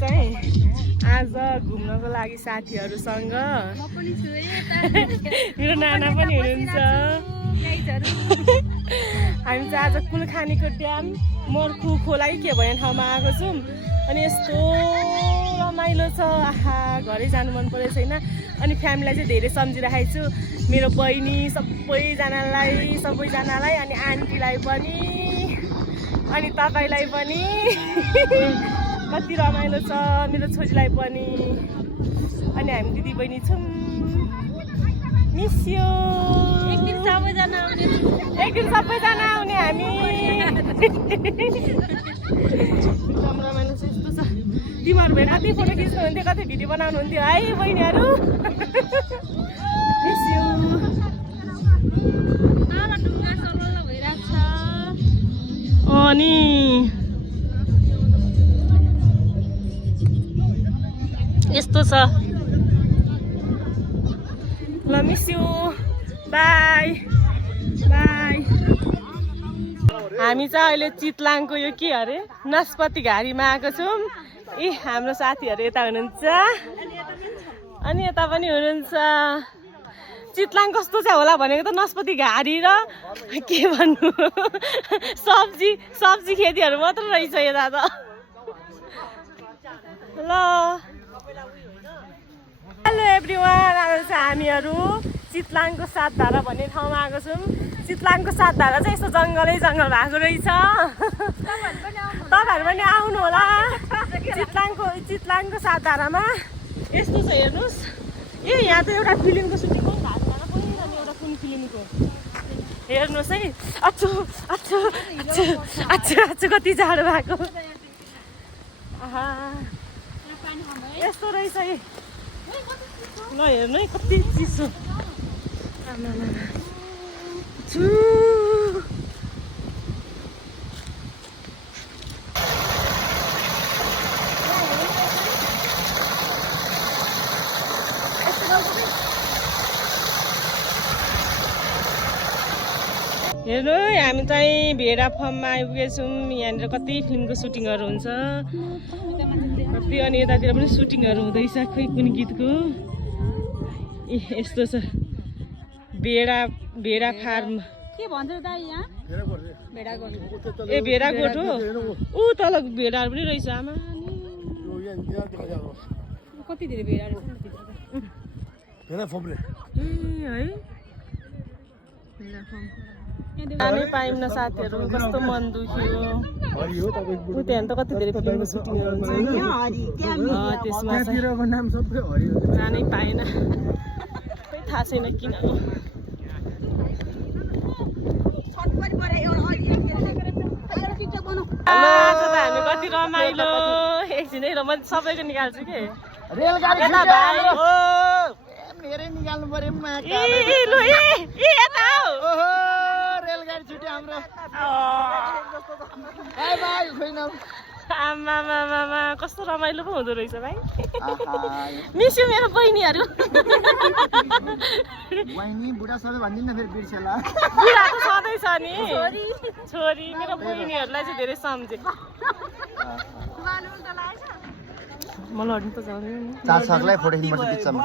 चाहिँ आज घुम्नको लागि साथीहरूसँग मेरो नाना पनि हुनुहुन्छ। हामी चाहिँ आज कुलखानीको ड्याम मर्खु खोला के भन्ने ठाउँमा आएको छौँ। अनि यस्तो रमाइलो छ, आहा घरै जानु मन परेको छैन। अनि फ्यामिलीलाई चाहिँ धेरै सम्झिराखेको छु, मेरो बहिनी सबैजनालाई अनि आन्टीलाई पनि अनि तपाईँलाई पनि कति रमाइलो छ, मेरो छोरीलाई पनि। अनि हामी दिदी बहिनी छौँ, मिस यु। एक दिन सबैजना आउने हामी। रमाइलो छ, यस्तो छ। तिमीहरू भए कति फोटो खिच्नुहुन्थ्यो, कति भिडियो बनाउनुहुन्थ्यो है बहिनीहरू। Miss you. अनि यस्तो छ ल, मिस यु, बाई बाई। हामी चाहिँ अहिले चितलाङको यो के अरे नास्पति घारीमा आएको छौँ। ए हाम्रो साथीहरू यता हुनुहुन्छ अनि यता पनि हुनुहुन्छ। चितलाङ कस्तो चाहिँ होला भनेको त नास्पति घारी र के भन्नु सब्जी खेतीहरू मात्र रहेछ यता त। ल हेलो एभ्रिवान, आज चाहिँ हामीहरू चितलाङको सातधारा भन्ने ठाउँमा आएको छौँ। चितलाङको सातधारा चाहिँ यस्तो जङ्गलै जङ्गल भएको रहेछ। तपाईँहरू पनि आउनु होला चितलाङको सातधारामा। यस्तो छ हेर्नुहोस्। ए यहाँ त एउटा फिल्मको सुटिङ पनि भएको छ, पहिरहने एउटा कुन फिल्मको हेर्नुहोस् है। अच्छु कति जाडो भएको। आहा यस्तो रहेछ है। ल हेर्नु है कति चिसो। हेर्नु हामी चाहिँ भेडा फर्ममा आइपुगेछौँ। यहाँनिर कति फिल्मको सुटिङहरू हुन्छ कति, अनि यतातिर पनि सुटिङहरू हुँदैछ खै कुन गीतको। ए यस्तो छ भेडा फार्म के भन्छ त यहाँ, ए भेडा गोठ हो। ऊ तल भेडाहरू पनि रहेछ। आमा कति धेरै भेडाहरू है। जानै पाइन्न साथीहरू, कस्तो मन दुख्यो। त्यहाँ त कति धेरै फिल्मको सुटिङहरू हुन्छ त्यसमा जानै पाएन, खै थाहा छैन किन। आज त हामी कति रमाइलो। एकछिनै रमाइलो सबैको निकाल्छु के। मेरै निकाल्नु पर्यो। रेलगाडी छुट्यो हाम्रो। आमा कस्तो रमाइलो पो हुँदो रहेछ भाइ। मिस यु मेरो बहिनीहरू। बहिनी बुढा सबै भनिदिनु फेरि बिर्सेला। बुढा त सधैँ छ नि, छोरी मेरो बहिनीहरूलाई चाहिँ धेरै सम्झे। म लड्नु त जाँदैन नि। चार सकलाई फोटो खिच्नुपर्छ बिचमा।